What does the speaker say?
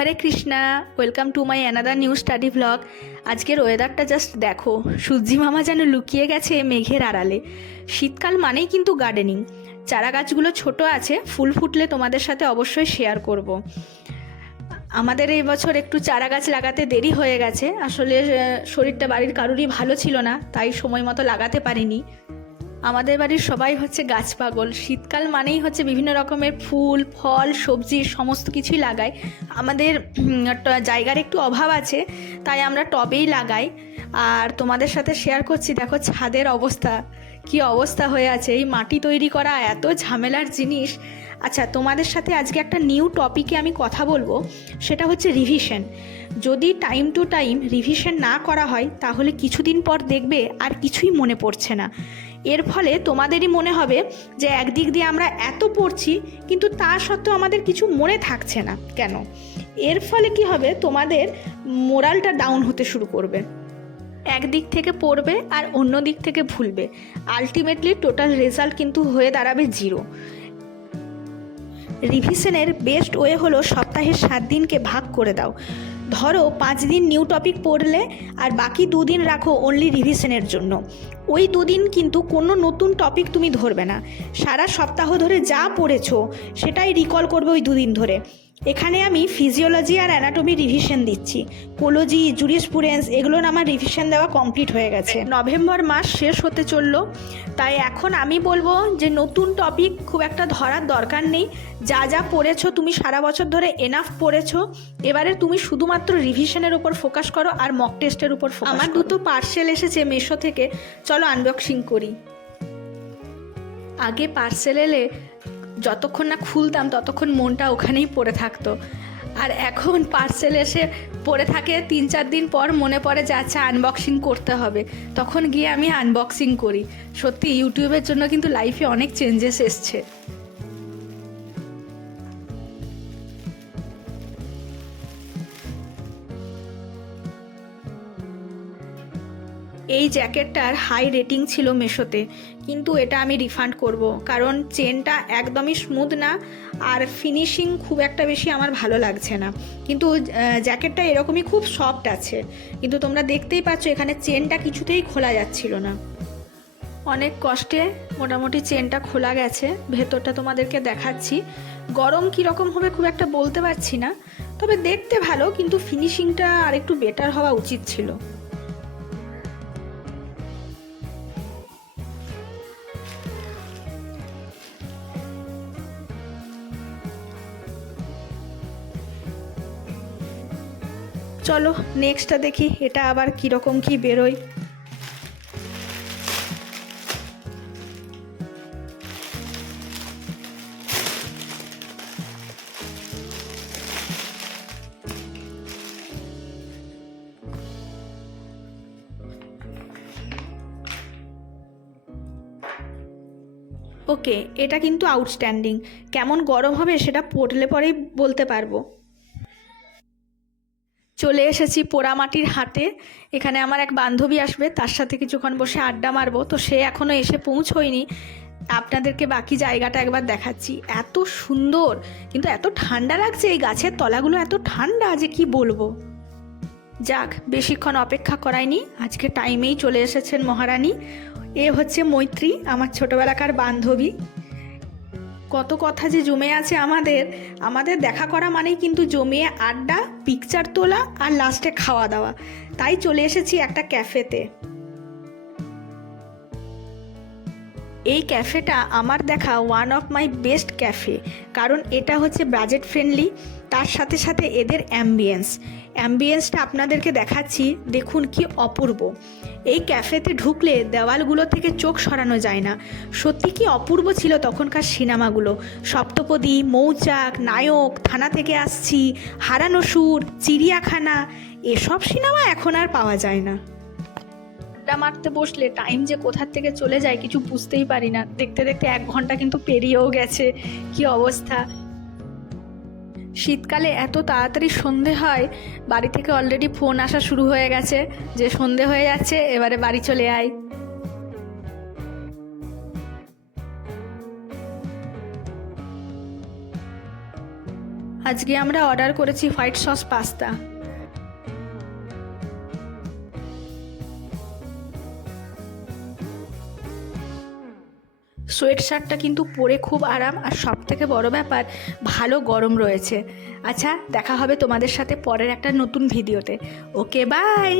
Hare Krishna welcome to my another new study vlog আজকের ওয়েদারটা just দেখো, সূর্যি মামা যেন লুকিয়ে গেছে মেঘের আড়ালে। শীতকাল মানেই কিন্তু গার্ডেনিং চারা গাছগুলো ছোট আছে, ফুল ফুটলে তোমাদের সাথে অবশ্যই শেয়ার করব। আমাদের এই বছর একটু চারা গাছ লাগাতে দেরি হয়ে গেছে। আসলে শরীরটা বাড়ির কারুরই ভালো ছিল না, তাই সময় মতো লাগাতে পারিনি। আমাদের বাড়ির সবাই হচ্ছে গাছ পাগল। শীতকাল মানেই হচ্ছে বিভিন্ন রকমের ফুল, ফল, সবজি, সমস্ত কিছুই লাগাই। আমাদের জায়গার একটু অভাব আছে, তাই আমরা টবেই লাগাই। আর তোমাদের সাথে শেয়ার করছি, দেখো ছাদের অবস্থা, কি অবস্থা হয়ে আছে। এই মাটি তৈরি করা এত ঝামেলার জিনিস। আচ্ছা তোমাদের সাথে আজকে একটা নিউ টপিকে আমি কথা বলব, সেটা হচ্ছে রিভিশন যদি টাইম টু টাইম রিভিশন না করা হয়, তাহলে কিছুদিন পর দেখবে আর কিছুই মনে পড়ছে না। এর ফলে তোমাদেরই মনে হবে যে একদিক দিয়ে আমরা এত পড়ছি, কিন্তু তা সত্ত্বেও আমাদের কিছু মনে থাকছে না। কেন? এর ফলে কি হবে? তোমাদের মোরালটা ডাউন হতে শুরু করবে। একদিক থেকে পড়বে আর অন্য দিক থেকে ভুলবে। আলটিমেটলি টোটাল রেজাল্ট কিন্তু হয়ে দাঁড়াবে জিরো রিভিশনের বেস্ট ওয়ে হলো সপ্তাহের সাত দিনকে ভাগ করে দাও। ধরো পাঁচ দিন নিউ টপিক পড়লে আর বাকি দুদিন রাখো অনলি রিভিশনের জন্য। ওই দুদিন কিন্তু কোনো নতুন টপিক তুমি ধরবে না। সারা সপ্তাহ ধরে যা পড়েছো, সেটাই রিকল করবে ওই দুদিন ধরে। এখানে আমি ফিজিওলজি আর অ্যানাটমি রিভিশন দিচ্ছি। কোলজি জুরিসপুরেন্স এগুলোর আমার রিভিশন দেওয়া কমপ্লিট হয়ে গেছে। নভেম্বর মাস শেষ হতে চলল। তাই এখন আমি বলব যে নতুন টপিক খুব একটা ধরার দরকার নেই। যা যা পড়েছো তুমি সারা বছর ধরে এনাফ পড়েছো। এবারে তুমি শুধুমাত্র রিভিশনের উপর ফোকাস করো আর মক টেস্টের উপর ফোকাস আমার দুটো পার্সেল এসেছে মেশো থেকে। চলো আনবক্সিং করি। আগে পার্সেল এলে যতক্ষণ না খুলতাম, ততক্ষণ মনটা ওখানেই পড়ে থাকতো। আর এখন পার্সেল এসে পড়ে থাকে তিন চার দিন পর মনে পড়ে যে আচ্ছা আনবক্সিং করতে হবে। তখন গিয়ে আমি আনবক্সিং করি। সত্যি ইউটিউবের জন্য কিন্তু লাইফে অনেক চেঞ্জেস এসছে। এই জ্যাকেটটার হাই রেটিং ছিল মেশোতে। কিন্তু এটা আমি রিফান্ড করব, কারণ চেনটা একদমই স্মুথ না, আর ফিনিশিং খুব একটা বেশি আমার ভালো লাগছে না। কিন্তু জ্যাকেটটা এরকমই খুব সফট আছে। কিন্তু তোমরা দেখতেই পাচ্ছ, এখানে চেনটা কিছুতেই খোলা যাচ্ছিল না। অনেক কষ্টে মোটামুটি চেনটা খোলা গেছে, ভেতরটা তোমাদেরকে দেখাচ্ছি। গরম কীরকম হবে খুব একটা বলতে পারছি না, তবে দেখতে ভালো, কিন্তু ফিনিশিংটা আর একটু বেটার হওয়া উচিত ছিল। চলো নেক্সটটা দেখি, এটা আবার কীরকম কি বেরোয়। ওকে এটা কিন্তু আউটস্ট্যান্ডিং কেমন গরম হবে সেটা পড়লে পরেই বলতে পারব। চলে এসেছি পোড়ামাটির হাটে। এখানে আমার এক বান্ধবী আসবে, তার সাথে কিছুক্ষণ বসে আড্ডা মারবো। তো সে এখনও এসে পৌঁছয়নি। আপনাদেরকে বাকি জায়গাটা একবার দেখাচ্ছি। এত সুন্দর, কিন্তু এত ঠান্ডা লাগছে এই গাছের তলাগুলো, এত ঠান্ডা যে কি বলব? যাক, বেশিক্ষণ অপেক্ষা করায়নি আজকে টাইমেই চলে এসেছেন মহারানী। এ হচ্ছে মৈত্রী, আমার ছোটবেলাকার বান্ধবী। কত কথা যে জমে আছে আমাদের। আমাদের দেখা করা মানেই কিন্তু জমিয়ে আড্ডা পিকচার তোলা আর লাস্টে খাওয়া দাওয়া। তাই চলে এসেছি একটা ক্যাফেতে এই ক্যাফেটা আমার দেখা one of my best cafe কারণ এটা হচ্ছে বাজেট ফ্রেন্ডলি তার সাথে সাথে এদের অ্যাম্বিয়েন্স অ্যাম্বিয়েন্সটা আপনাদেরকে দেখাচ্ছি, দেখুন কি অপূর্ব। এই ক্যাফেতে ঢুকলে দেওয়ালগুলো থেকে চোখ সরানো যায় না। সত্যি কি অপূর্ব ছিল তখনকার সিনেমাগুলো? সপ্তপদী, মৌচাক, নায়ক, থানা থেকে আসছি, হারানো সুর, চিড়িয়াখানা, এসব সিনেমা এখন আর পাওয়া যায় না। আড্ডা মারতে বসলে টাইম যে কোথার থেকে চলে যায় কিছু বুঝতেই পারি না। দেখতে দেখতে এক ঘণ্টা কিন্তু পেরিয়েও গেছে। কি অবস্থা? শীতকালে এত তাড়াতাড়ি সন্ধে হয়, বাড়ি থেকে অলরেডি ফোন আসা শুরু হয়ে গেছে যে সন্ধে হয়ে যাচ্ছে, এবারে বাড়ি চলে আয়। আজকে আমরা অর্ডার করেছি হোয়াইট সস পাস্তা সোয়েট শার্টটা কিন্তু পরে খুব আরাম আর সব থেকে বড় ব্যাপার, ভালো গরম রয়েছে। আচ্ছা দেখা হবে তোমাদের সাথে পরের একটা নতুন ভিডিওতে। Okay bye